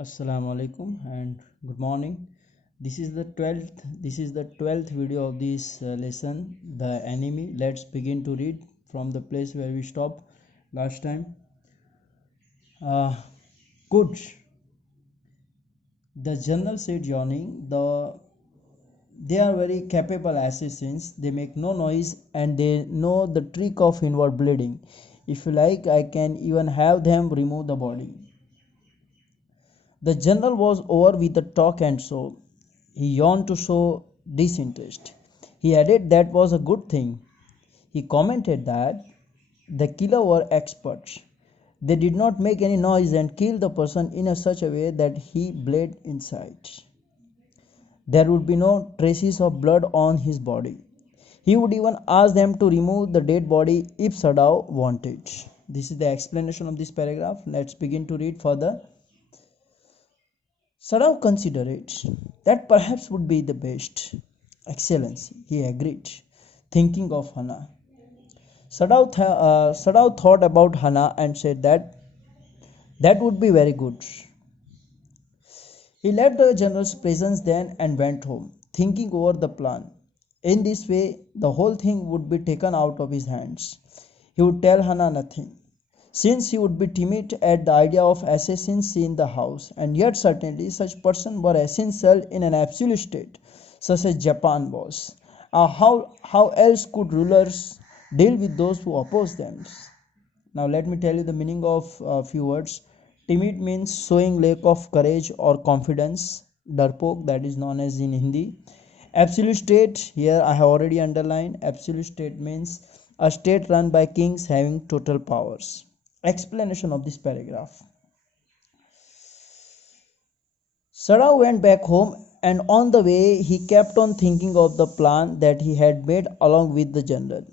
Assalamu alaikum and good morning. This is the 12th video of this lesson, the enemy. Let's begin to read from the place where we stopped last time. Good. The general said, yawning. They are very capable assassins. They make no noise and they know the trick of inward bleeding. If you like, I can even have them remove the body. The general was over with the talk and so he yawned to show disinterest. He added that was a good thing. He commented that the killer were experts. They did not make any noise and killed the person in such a way that he bled inside. There would be no traces of blood on his body. He would even ask them to remove the dead body if Sadao wanted. This is the explanation of this paragraph. Let's begin to read further. Sadao considered that perhaps would be the best. Excellency, he agreed, thinking of Hana. Sadao thought about Hana and said that would be very good. He left the general's presence then and went home, thinking over the plan. In this way, the whole thing would be taken out of his hands. He would tell Hana nothing, since he would be timid at the idea of assassins in the house, and yet certainly such persons were essential in an absolute state, such as Japan was. How else could rulers deal with those who oppose them? Now let me tell you the meaning of a few words. Timid means showing lack of courage or confidence. Darpok, that is known as in Hindi. Absolute state, here I have already underlined. Absolute state means a state run by kings having total powers. Explanation of this paragraph. Sadao went back home and on the way he kept on thinking of the plan that he had made along with the general.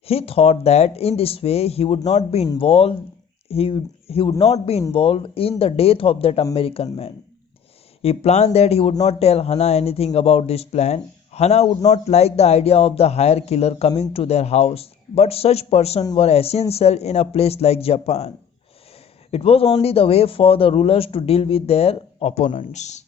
He thought that in this way he would not be involved in the death of that American man. He planned that he would not tell Hana anything about this plan. Hana would not like the idea of the hired killer coming to their house, but such persons were essential in a place like Japan. It was only the way for the rulers to deal with their opponents.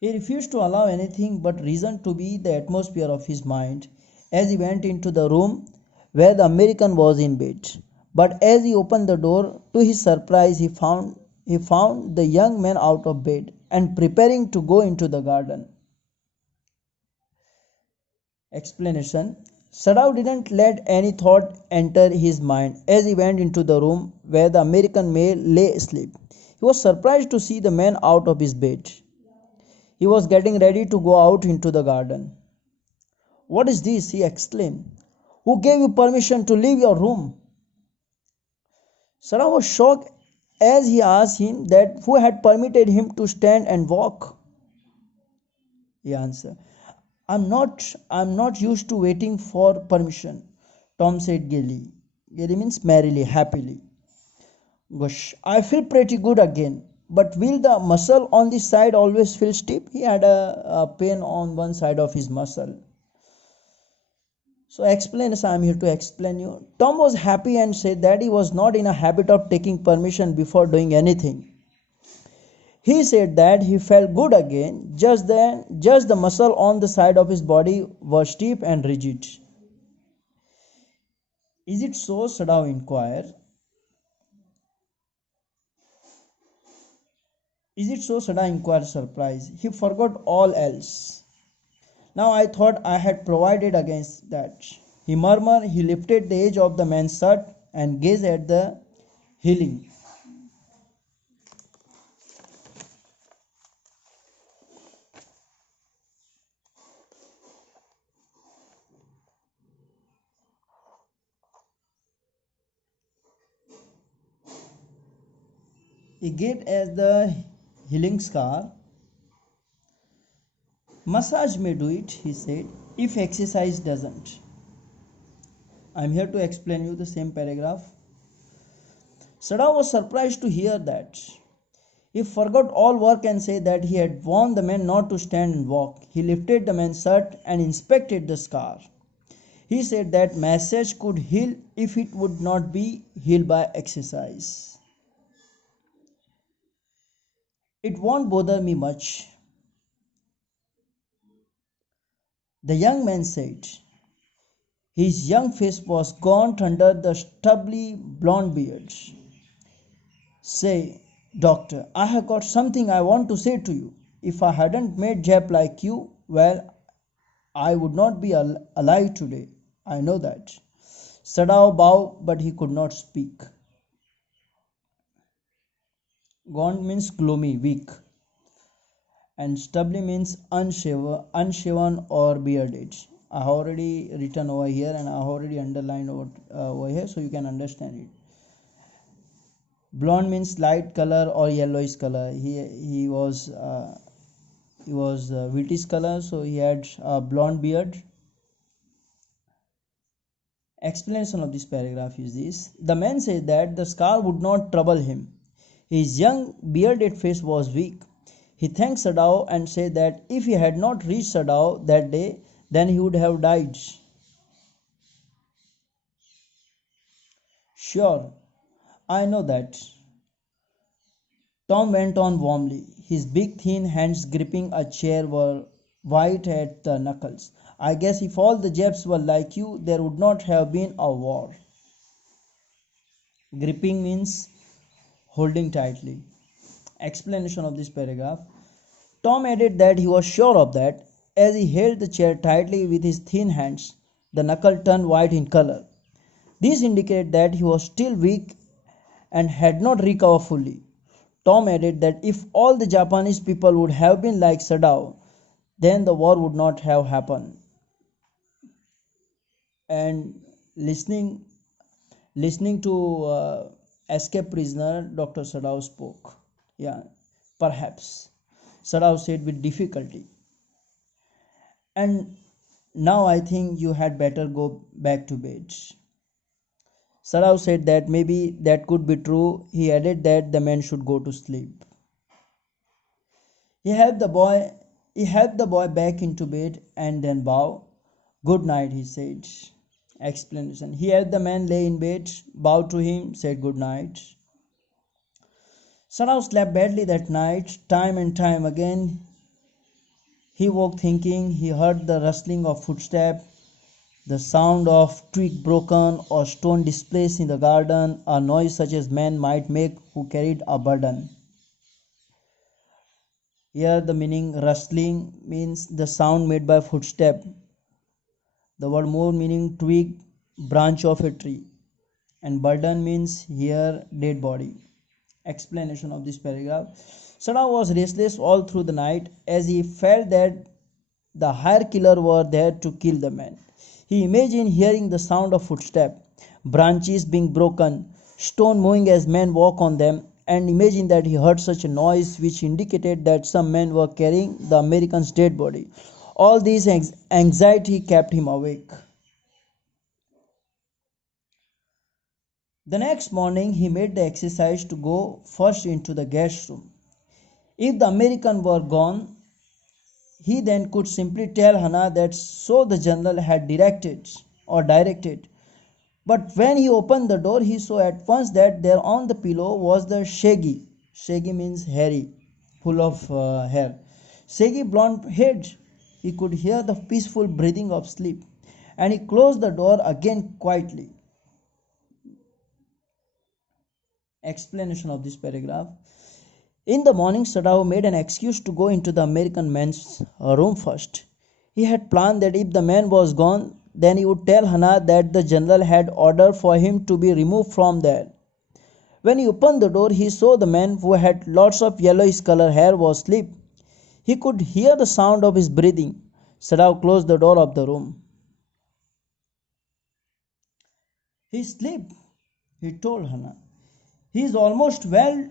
He refused to allow anything but reason to be the atmosphere of his mind as he went into the room where the American was in bed. But as he opened the door, to his surprise, he found the young man out of bed and preparing to go into the garden. Explanation. Sadao didn't let any thought enter his mind as he went into the room where the American male lay asleep. He was surprised to see the man out of his bed. He was getting ready to go out into the garden. "What is this?" he exclaimed. "Who gave you permission to leave your room?" Sadao was shocked as he asked him that who had permitted him to stand and walk. He answered, I'm not used to waiting for permission, Tom said gaily. Gaily means merrily, happily. Gosh, I feel pretty good again. But will the muscle on this side always feel stiff? He had a pain on one side of his muscle. So I am here to explain you. Tom was happy and said that he was not in a habit of taking permission before doing anything. He said that he felt good again, just the muscle on the side of his body was stiff and rigid. Is it so? Sadao inquired. Is it so? Sadao inquired, surprised. He forgot all else. Now I thought I had provided against that. He murmured. He lifted the edge of the man's shirt and gazed at the healing. He gazed at the healing scar. Massage may do it, he said, if exercise doesn't. I am here to explain you the same paragraph. Sadao was surprised to hear that. He forgot all work and said that he had warned the man not to stand and walk. He lifted the man's shirt and inspected the scar. He said that massage could heal if it would not be healed by exercise. It won't bother me much, the young man said. His young face was gaunt under the stubbly blond beard. Say, doctor, I have got something I want to say to you. If I hadn't met Jap like you, well, I would not be alive today. I know that. Sadao bowed, but he could not speak. Gaunt means gloomy, weak, and stubbly means unshaven or bearded. I have already written over here and I have already underlined over here so you can understand it. Blonde means light color or yellowish color. He was whitish color, so he had a blonde beard. Explanation of this paragraph is this: the man said that the scar would not trouble him. His young bearded face was weak. He thanked Sadao and said that if he had not reached Sadao that day, then he would have died. Sure, I know that. Tom went on warmly. His big thin hands gripping a chair were white at the knuckles. I guess if all the Japs were like you, there would not have been a war. Gripping means holding tightly. Explanation of this paragraph. Tom added that he was sure of that. As he held the chair tightly with his thin hands, the knuckle turned white in color. This indicated that he was still weak and had not recovered fully. Tom added that if all the Japanese people would have been like Sadao, then the war would not have happened. And listening to escape prisoner, Dr. Sadao spoke. Yeah, perhaps, Sadao said with difficulty. And now I think you had better go back to bed. Sadao said that maybe that could be true. He added that the man should go to sleep. He helped the boy he helped the boy back into bed and then bowed. Good night, he said. Explanation. He helped the man lay in bed, bowed to him, said good night. Sadao slept badly that night, time and time again. He woke thinking he heard the rustling of footsteps, the sound of twig broken or stone displaced in the garden, a noise such as men might make who carried a burden. Here the meaning rustling means the sound made by footstep. The word more meaning twig, branch of a tree. And burden means here dead body. Explanation of this paragraph. Sadao was restless all through the night as he felt that the hire killer were there to kill the man. He imagined hearing the sound of footsteps, branches being broken, stone moving as men walk on them, and imagined that he heard such a noise which indicated that some men were carrying the American's dead body. All this anxiety kept him awake. The next morning he made the exercise to go first into the guest room. If the American were gone, he then could simply tell Hannah that so the general had directed. But when he opened the door, he saw at once that there on the pillow was the shaggy. Shaggy means hairy, full of hair. Shaggy blonde head. He could hear the peaceful breathing of sleep, and he closed the door again quietly. Explanation of this paragraph. In the morning, Sadao made an excuse to go into the American man's room first. He had planned that if the man was gone, then he would tell Hannah that the general had ordered for him to be removed from there. When he opened the door, he saw the man, who had lots of yellowish color hair, was asleep. He could hear the sound of his breathing. Sadao closed the door of the room. He sleep, he told Hannah. He is almost well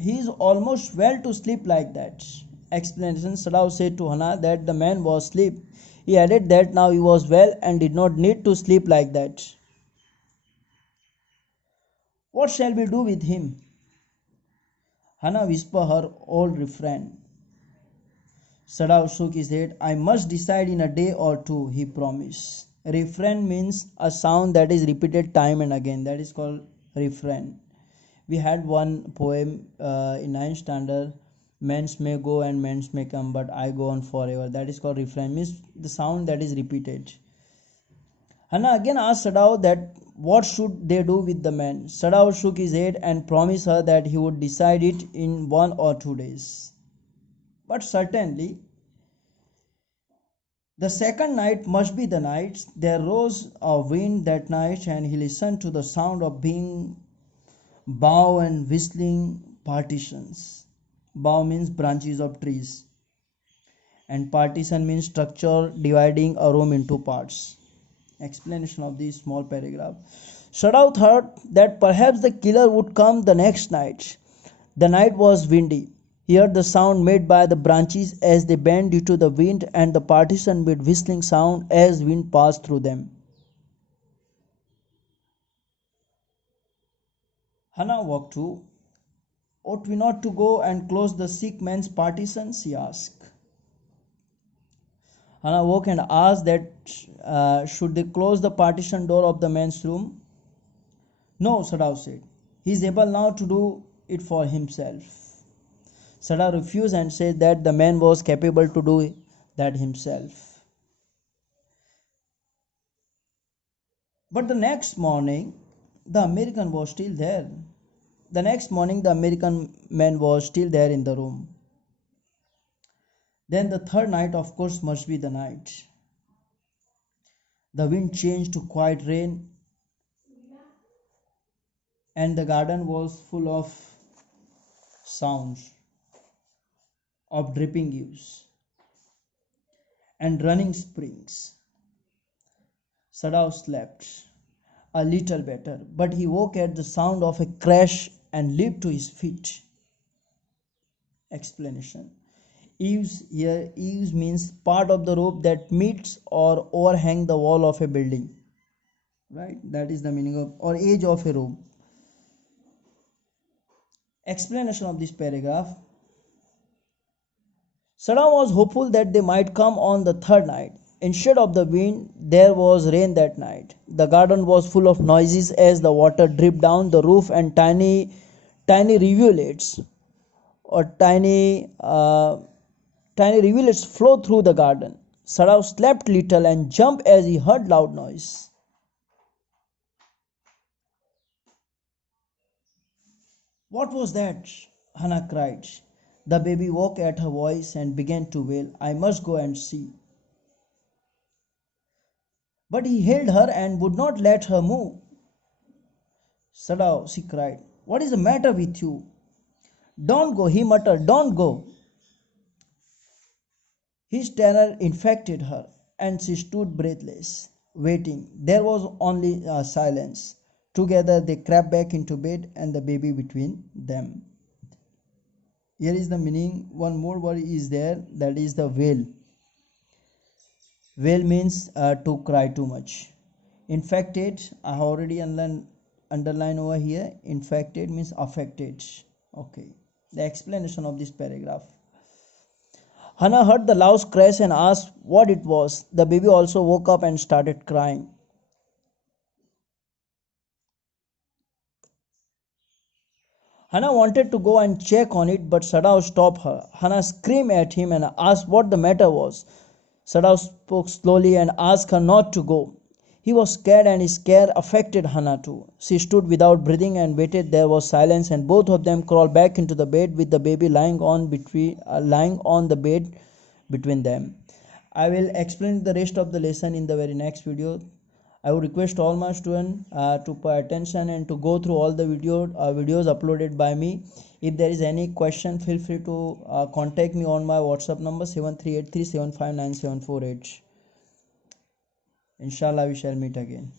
to sleep like that. Explanation. Sadao said to Hannah that the man was asleep. He added that now he was well and did not need to sleep like that. What shall we do with him? Hannah whispered her old refrain. Sadao shook his head. I must decide in a day or two, he promised. Refrain means a sound that is repeated time and again. That is called refrain. We had one poem in 9th standard Men's may go and men's may come, but I go on forever. That is called refrain, means the sound that is repeated. Hannah again asked Sadao that what should they do with the man. Sadao shook his head and promised her that he would decide it in 1 or 2 days. But certainly the second night must be the night. There rose a wind that night, and he listened to the sound of being bough and whistling partitions. Bough means branches of trees, and partition means structure dividing a room into parts. Explanation of this small paragraph. Sadao thought that perhaps the killer would come the next night. The night was windy. He heard the sound made by the branches as they bent due to the wind, and the partition made whistling sound as wind passed through them. Hannah woke too. Ought we not to go and close the sick man's partition? She asked. Hannah woke and asked that should they close the partition door of the man's room? No, Sadao said. He is able now to do it for himself. Sadao refused and said that the man was capable to do that himself. But the next morning, the American was still there. The next morning, the American man was still there in the room. Then the third night, of course, must be the night. The wind changed to quiet rain, and the garden was full of sounds of dripping leaves and running springs. Sadao slept a little better, but he woke at the sound of a crash and leaped to his feet. Explanation. Eaves here, eaves means part of the roof that meets or overhang the wall of a building. Right? That is the meaning of, or edge of a room. Explanation of this paragraph. Sadao was hopeful that they might come on the third night. Instead of the wind, there was rain that night. The garden was full of noises as the water dripped down the roof, and tiny rivulets or tiny rivulets flowed through the garden. Sadao slept little and jumped as he heard loud noise. What was that? Hannah cried. The baby woke at her voice and began to wail. I must go and see. But he held her and would not let her move. Sadao, she cried. What is the matter with you? Don't go, he muttered. Don't go. His terror infected her, and she stood breathless, waiting. There was only silence. Together they crept back into bed, and the baby between them. Here is the meaning. One more word is there, that is the wail. Wail means to cry too much. Infected, I have already underline over here. Infected means affected. Okay. The explanation of this paragraph. Hannah heard the loud crash and asked what it was. The baby also woke up and started crying. Hannah wanted to go and check on it, but Sadao stopped her. Hannah screamed at him and asked what the matter was. Sadao spoke slowly and asked her not to go. He was scared, and his scare affected Hannah too. She stood without breathing and waited. There was silence, and both of them crawled back into the bed with the baby lying on the bed between them. I will explain the rest of the lesson in the very next video. I would request all my students to pay attention and to go through all the videos uploaded by me. If there is any question, feel free to contact me on my WhatsApp number 7383759748. Inshallah, we shall meet again.